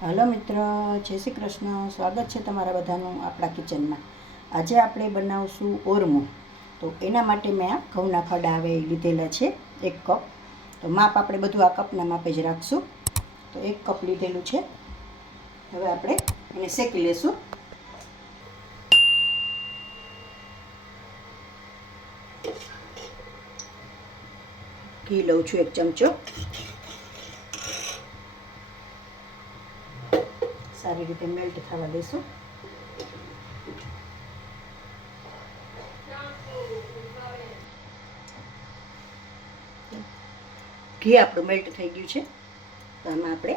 Hello મિત્ર, જય શ્રી કૃષ્ણ. સ્વાગત છે તમારા બધાનું આપણા કિચનમાં. આજે આપણે બનાવશું ઓરમું. તો એના માટે મેં આ ઘઉંના ખડા આવે લીધેલા છે 1 કપ. તો માપ આપણે બધું આ કપના માપે જ રાખશું. તો 1 કપ લીધેલું છે. હવે આપણે એને શેકી લેશું. ઘી લઉં છું 1 ચમચો. સારી રીતે મેલ્ટ થવા દઈશું. ઘી આપણું મેલ્ટ થઈ ગયું છે. તો આમાં આપણે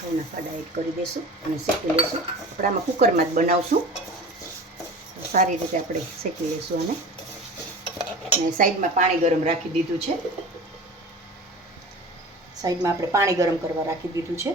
ઘઉંના ખડા એડ કરી દઈશું અને શેકી લઈશું. આપણે આમાં કુકરમાં જ બનાવશું. તો સારી રીતે આપણે શેકી લઈશું અને સાઈડમાં પાણી ગરમ રાખી દીધું છે. સાઈડમાં આપણે પાણી ગરમ કરવા રાખી દીધું છે.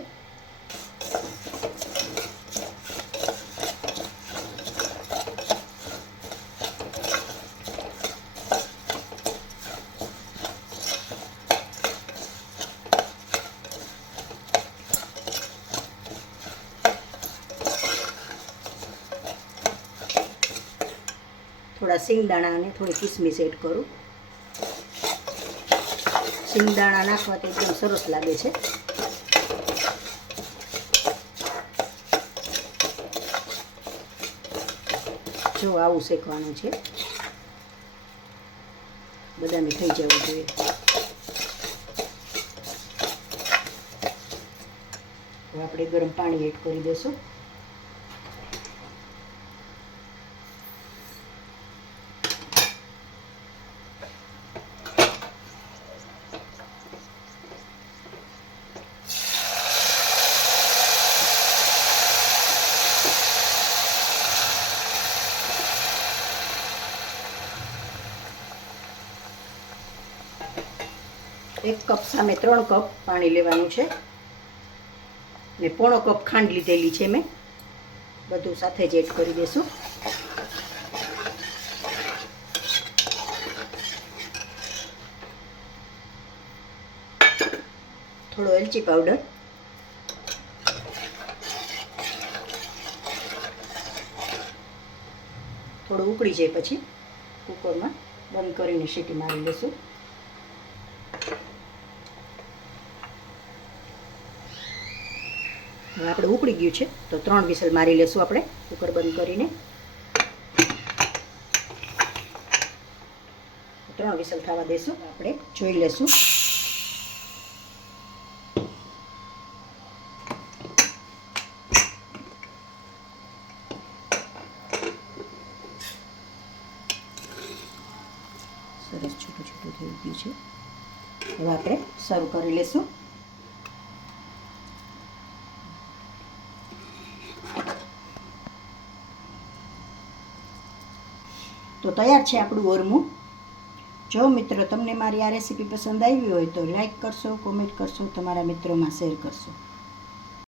થોડા સિંગદાણા અને થોડી કિસમિસ એડ કરું. સિંગદાણા નાખવાથી એકદમ સરસ લાગે છે. જો આવું શેકવાનું છે, બદામી થઈ જવું જોઈએ. હવે આપણે ગરમ પાણી એડ કરી દઈશું. એક કપ સામે 3 કપ પાણી લેવાનું છે ને પોણો કપ ખાંડ લીધેલી છે મેં. બધું સાથે જ એડ કરી દઈશું. થોડો એલચી પાવડર, થોડું ઉકળી જાય પછી કુકરમાં બંધ કરીને સીટી મારી લઈશું. હવે આપણે ઉકળી ગયું છે તો 3 વિસલ મારી લેશું આપણે કુકર બંધ કરીને. 3 વિસલ થવા દઈશું. આપણે જોઈ લેશું. સરસ છૂટું છૂટું થઈ ગયું છે. હવે આપણે સર્વ કરી લેશું. તો તૈયાર છે આપણું ઓરમું. જો મિત્રો તમને મારી આ રેસીપી પસંદ આવી હોય તો લાઈક કરશો, કોમેન્ટ કરશો, તમારા મિત્રોમાં શેર કરશો.